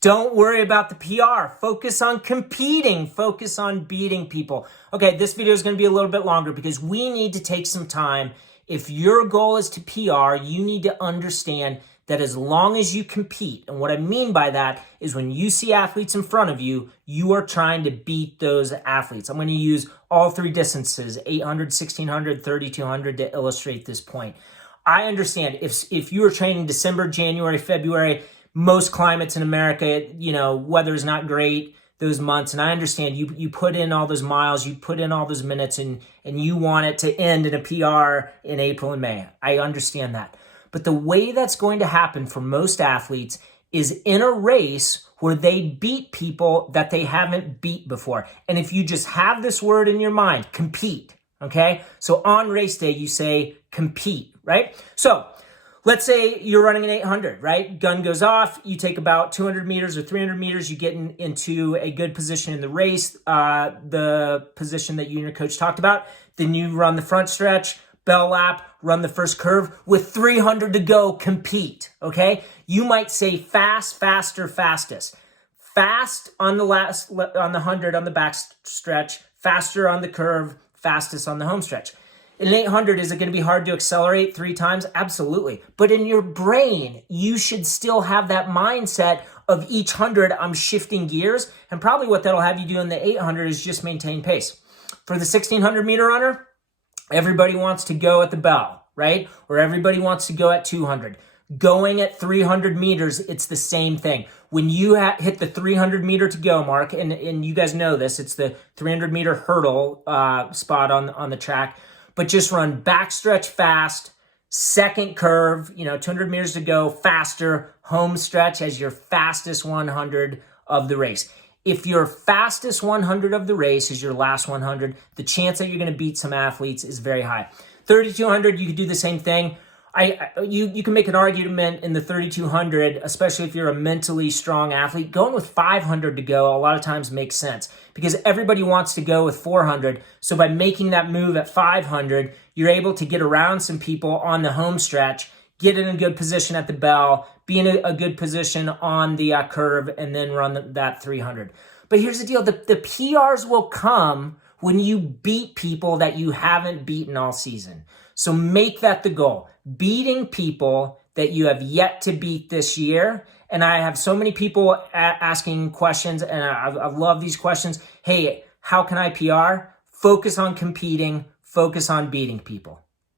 Don't worry about the PR. Focus on competing. Focus on beating people. Okay, this video is going to be a little bit longer because we need to take some time. If your goal is to PR, you need to understand that as long as you compete, and what I mean by that is when you see athletes in front of you, you are trying to beat those athletes. I'm going to use all three distances, 800, 1600, 3200 to illustrate this point. I understand if you are training December, January, February, most climates in America, weather is not great those months. And I understand you put in all those miles, you put in all those minutes, and you want it to end in a PR in April and May. I understand that. But the way that's going to happen for most athletes is in a race where they beat people that they haven't beat before. And if you just have this word in your mind, compete, okay? So on race day, you say compete, right? So let's say you're running an 800, right? Gun goes off, you take about 200 meters or 300 meters, you get into a good position in the race, the position that you and your coach talked about. Then you run the front stretch, bell lap, run the first curve. With 300 to go, compete, okay? You might say fast, faster, fastest. Fast on the 100 on the back stretch, faster on the curve, fastest on the home stretch. In an 800, is it going to be hard to accelerate 3 times? Absolutely. But in your brain, you should still have that mindset of each 100, I'm shifting gears. And probably what that'll have you do in the 800 is just maintain pace. For the 1600 meter runner, everybody wants to go at the bell, right? Or everybody wants to go at 200. Going at 300 meters, it's the same thing. When you hit the 300 meter to go mark, and you guys know this, it's the 300 meter hurdle spot on the track. But just run backstretch fast, second curve, 200 meters to go, faster, home stretch as your fastest 100 of the race. If your fastest 100 of the race is your last 100, the chance that you're going to beat some athletes is very high. 3200, you could do the same thing. You can make an argument in the 3200, especially if you're a mentally strong athlete. Going with 500 to go a lot of times makes sense because everybody wants to go with 400. So by making that move at 500, you're able to get around some people on the home stretch, get in a good position at the bell, be in a good position on the curve, and then run that 300. But here's the deal. The PRs will come when you beat people that you haven't beaten all season. So make that the goal. Beating people that you have yet to beat this year. And I have so many people asking questions, and I love these questions. Hey, how can I PR? Focus on competing. Focus on beating people.